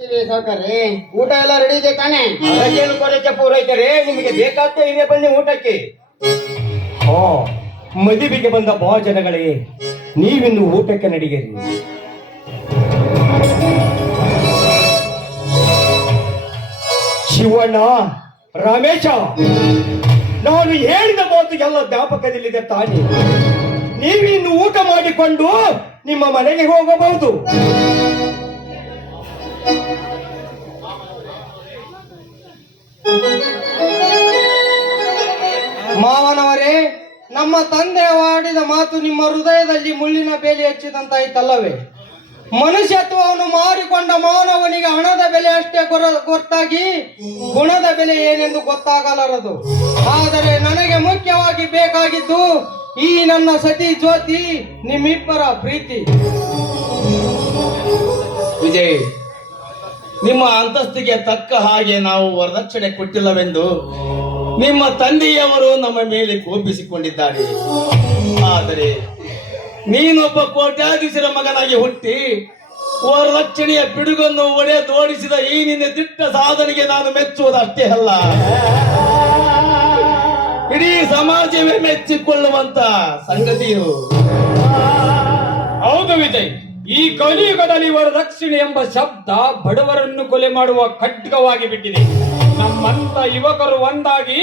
ಸಾವ್ಕಾರ್ರೆ, ಊಟ ಎಲ್ಲ ರೆಡಿ ಇದೆ ತಾನೆ? ಏನು ಕೊಡಕ್ಕೆ ಪೂರೈತರೆ, ನಿಮಗೆ ಬೇಕಾಗ್ತೇ ಇದೆ ಬನ್ನಿ ಊಟಕ್ಕೆ. ಹಾ, ಮದುವೆಗೆ ಬಂದ ಬಹಳ ಜನಗಳೇ, ನೀವಿನ್ನು ಊಟಕ್ಕೆ ನಡಿಗೆರಿ. ಶಿವಣ್ಣ, ರಮೇಶ, ನಾನು ಹೇಳಿದ ಮಾತು ಎಲ್ಲ ಜ್ಞಾಪಕದಲ್ಲಿದೆ ತಾನೆ. ನೀವಿನ್ನು ಊಟ ಮಾಡಿಕೊಂಡು ನಿಮ್ಮ ಮನೆಗೆ ಹೋಗಬಹುದು. ಮಾವನವರೇ, ನಮ್ಮ ತಂದೆ ಆಡಿದ ಮಾತು ನಿಮ್ಮ ಹೃದಯದಲ್ಲಿ ಮುಳ್ಳಿನ ಬೇಲಿ ಹಚ್ಚಿದಂತಾಯ್ತಲ್ಲವೇ? ಮನುಷ್ಯತ್ವವನ್ನು ಮಾರಿಕೊಂಡ ಮಾನವನಿಗೆ ಹಣದ ಬೆಲೆ ಅಷ್ಟೇ ಗೊತ್ತಾಗಿ ಗುಣದ ಬೆಲೆ ಏನೆಂದು ಗೊತ್ತಾಗಲಾರದು. ಆದರೆ ನನಗೆ ಮುಖ್ಯವಾಗಿ ಬೇಕಾಗಿದ್ದು ಈ ನನ್ನ ಸತಿ ಜ್ಯೋತಿ, ನಿಮ್ಮಿಬ್ಬರ ಪ್ರೀತಿ. ವಿಜಯ್, ನಿಮ್ಮ ಅಂತಸ್ತಿಗೆ ತಕ್ಕ ಹಾಗೆ ನಾವು ವರದಕ್ಷಿಣೆ ಕೊಟ್ಟಿಲ್ಲವೆಂದು ನಿಮ್ಮ ತಂದೆಯವರು ನಮ್ಮ ಮೇಲೆ ಕೋಪಿಸಿಕೊಂಡಿದ್ದಾರೆ. ಆದರೆ ನೀನೊಬ್ಬ ಕೋಟ್ಯಾಧೀಶರ ಮಗನಾಗಿ ಹುಟ್ಟಿ ವರದಕ್ಷಿಣೆಯ ಪಿಡುಗನ್ನು ಒಡೆದೋಡಿಸಿದ ಈ ನಿನ್ನ ದಿಟ್ಟ ಸಾಧನೆಗೆ ನಾನು ಮೆಚ್ಚುವುದಷ್ಟೇ ಅಲ್ಲ, ಇಡೀ ಸಮಾಜವೇ ಮೆಚ್ಚಿಕೊಳ್ಳುವಂತ ಸಂಗತಿಯು. ಹೌದು ವಿಜಯ್, ಈ ಕಲಿಯುಗದಲ್ಲಿ ವರದಕ್ಷಿಣೆ ಎಂಬ ಶಬ್ದ ಬಡವರನ್ನು ಕೊಲೆ ಮಾಡುವ ಖಡ್ಗವಾಗಿ ಬಿಟ್ಟಿದೆ. ನಮ್ಮಂತ ಯುವಕರು ಒಂದಾಗಿ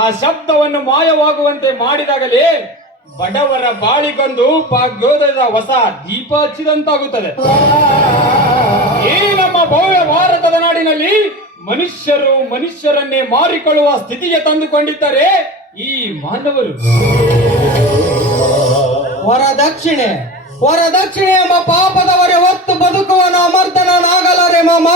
ಆ ಶಬ್ದವನ್ನು ಮಾಯವಾಗುವಂತೆ ಮಾಡಿದಾಗಲೇ ಬಡವರ ಬಾಳಿಗೊಂದು ಭಾಗ್ಯೋದಯದ ಹೊಸ ದೀಪ ಹಚ್ಚಿದಂತಾಗುತ್ತದೆ. ಈ ನಮ್ಮ ಭವ್ಯ ಭಾರತದ ನಾಡಿನಲ್ಲಿ ಮನುಷ್ಯರು ಮನುಷ್ಯರನ್ನೇ ಮಾರಿಕೊಳ್ಳುವ ಸ್ಥಿತಿಗೆ ತಂದುಕೊಂಡಿದ್ದಾರೆ ಈ ಮಾನವರು. ವರದಕ್ಷಿಣೆ ವರದಕ್ಷಿಣೆ ಎಂಬ ಪಾಪದವರೆ ಹೊತ್ತು ಬದುಕುವನ ಅಮರ್ದನಾಗಲಾರೆ ಮಾಮ.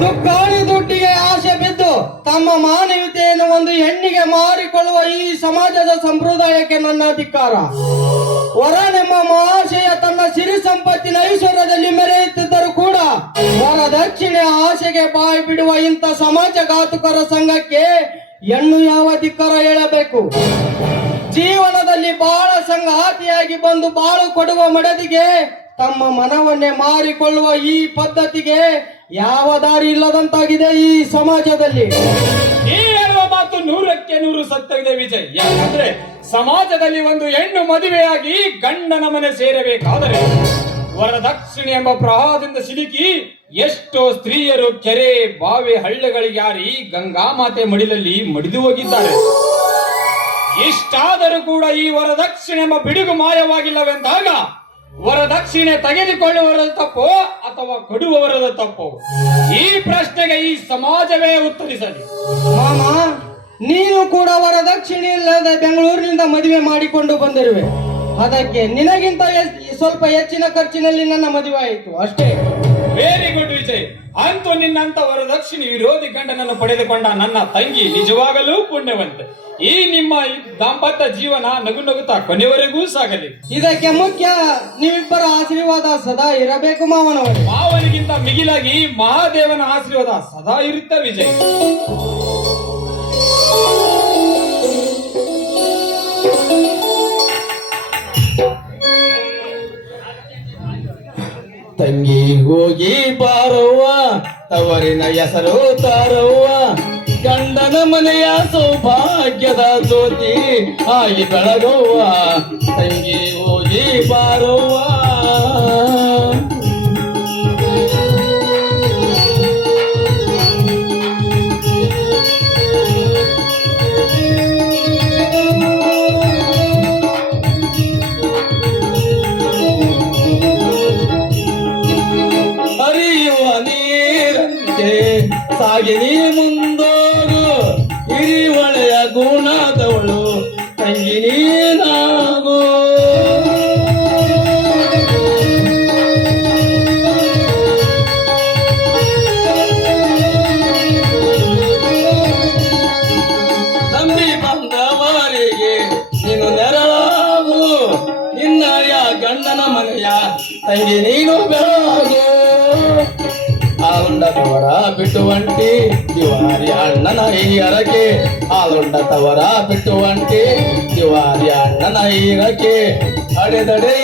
ದುಡ್ಡಾಳಿ ದುಡ್ಡಿಗೆ ಆಸೆ ಬಿದ್ದು ತಮ್ಮ ಮಾನವೀಯತೆಯನ್ನು ಒಂದು ಹೆಣ್ಣಿಗೆ ಮಾರಿಕೊಳ್ಳುವ ಈ ಸಮಾಜದ ಸಂಪ್ರದಾಯಕ್ಕೆ ನನ್ನ ಧಿಕ್ಕಾರ. ವರನೆಂಬ ಮಹಾಶಯ ತನ್ನ ಸಿರಿ ಸಂಪತ್ತಿನ ಐಶ್ವರ್ಯದಲ್ಲಿ ಮೆರೆಯುತ್ತಿದ್ದರೂ ಕೂಡ ವರದಕ್ಷಿಣೆ ಆಸೆಗೆ ಬಾಯಿ ಬಿಡುವ ಇಂಥ ಸಮಾಜಘಾತುಕರ ಸಂಘಕ್ಕೆ ಹೆಣ್ಣು ಯಾವ ಧಿಕ್ಕಾರ ಹೇಳಬೇಕು? ಜೀವನದಲ್ಲಿ ಬಾಳ ಸಂಗಾತಿಯಾಗಿ ಬಂದು ಬಾಳು ಕೊಡುವ ಮಡದಿಗೆ ತಮ್ಮ ಮನವನ್ನೇ ಮಾರಿಕೊಳ್ಳುವ ಈ ಪದ್ಧತಿಗೆ ಯಾವ ದಾರಿ ಇಲ್ಲದಂತಾಗಿದೆ ಈ ಸಮಾಜದಲ್ಲಿ. ಈ ಹೇಳುವ ಮಾತು 100% ಸತ್ಯವಿದೆ ವಿಜಯ್. ಯಾಕಂದ್ರೆ ಸಮಾಜದಲ್ಲಿ ಒಂದು ಹೆಣ್ಣು ಮದುವೆಯಾಗಿ ಗಂಡನ ಮನೆ ಸೇರಬೇಕಾದರೆ ವರದಕ್ಷಿಣೆ ಎಂಬ ಪ್ರವಾಹದಿಂದ ಸಿಲುಕಿ ಎಷ್ಟೋ ಸ್ತ್ರೀಯರು ಕೆರೆ ಬಾವಿ ಹಳ್ಳಗಳಿಗೆ ಹಾರಿ ಗಂಗಾ ಮಾತೆ ಮಡಿಲಲ್ಲಿ ಮಡಿದು ಹೋಗಿದ್ದಾರೆ. ಇಷ್ಟಾದರೂ ಕೂಡ ಈ ವರದಕ್ಷಿಣೆ ಎಂಬ ಬಿಡುಗು ಮಾಯವಾಗಿಲ್ಲವೆಂದಾಗ ವರದಕ್ಷಿಣೆ ತೆಗೆದುಕೊಳ್ಳುವವರದ ತಪ್ಪೋ ಅಥವಾ ಕೊಡುವವರದ ತಪ್ಪೋ? ಈ ಪ್ರಶ್ನೆಗೆ ಈ ಸಮಾಜವೇ ಉತ್ತರಿಸಲಿ. ಮಾಮ, ನೀನು ಕೂಡ ವರದಕ್ಷಿಣೆ ಇಲ್ಲದೆ ಬೆಂಗಳೂರಿನಿಂದ ಮದುವೆ ಮಾಡಿಕೊಂಡು ಬಂದಿರುವೆ. ಅದಕ್ಕೆ ನಿನಗಿಂತ ಸ್ವಲ್ಪ ಹೆಚ್ಚಿನ ಖರ್ಚಿನಲ್ಲಿ ನನ್ನ ಮದುವೆ ಆಯಿತು ಅಷ್ಟೇ. Very good Vijay. ಅಂತೂ ನಿನ್ನಂತ ವರದಕ್ಷಿಣೆ ವಿರೋಧಿ ಗಂಡನನ್ನು ಪಡೆದುಕೊಂಡ ನನ್ನ ತಂಗಿ ನಿಜವಾಗಲೂ ಪುಣ್ಯವಂತೆ. ಈ ನಿಮ್ಮ ದಾಂಪತ್ಯ ಜೀವನ ನಗು ನಗುತ್ತಾ ಕೊನೆವರೆಗೂ ಸಾಗಲಿ. ಇದಕ್ಕೆ ಮುಖ್ಯ ನೀವಿಬ್ಬರ ಆಶೀರ್ವಾದ ಸದಾ ಇರಬೇಕು ಮಾವನವರು. ಮಾವನಿಗಿಂತ ಮಿಗಿಲಾಗಿ ಮಹಾದೇವನ ಆಶೀರ್ವಾದ ಸದಾ ಇರುತ್ತೆ ವಿಜಯ್. ತಂಗಿ ಹೋಗಿ ಬಾರವ್ವ, ತವರಿನ ಹೆಸರು ತಾರವ್ವ, ಗಂಡನ ಮನೆಯ ಸೌಭಾಗ್ಯದ ಜ್ಯೋತಿ ಆಗಿ ಬೆಳಗವ್ವ. ತಂಗಿ ಹೋಗಿ ಬಾರವ್ವ. ಸಾಗಿ ನೀ ಮುಂದೋಗು, ಹಿರಿ ಒಳೆಯ ಗುಣದವಳು ತಂಗಿ ನೀನಾಗು. ನಂಬಿ ಬಂದವರಿಗೆ ನೀನು ನೆರಳಾಗು, ನಿನ್ನಯ ಗಂಡನ ಮನೆಯ ತಂಗಿ ನೀನು ಬೆಳಗು. ಆಲುಂಡ ತವರ ಬಿಟ್ಟು ಒಂಟಿ ದಿವಾರಿ ಅಣ್ಣನ ಹೀರಕ್ಕೆ, ಆಲುಂಡ ತವರ ಬಿಟ್ಟು ಒಂಟಿ ದಿವಾರಿ ಅಣ್ಣನ ಹೀರಕ್ಕೆ, ಅಡೆದಡೆ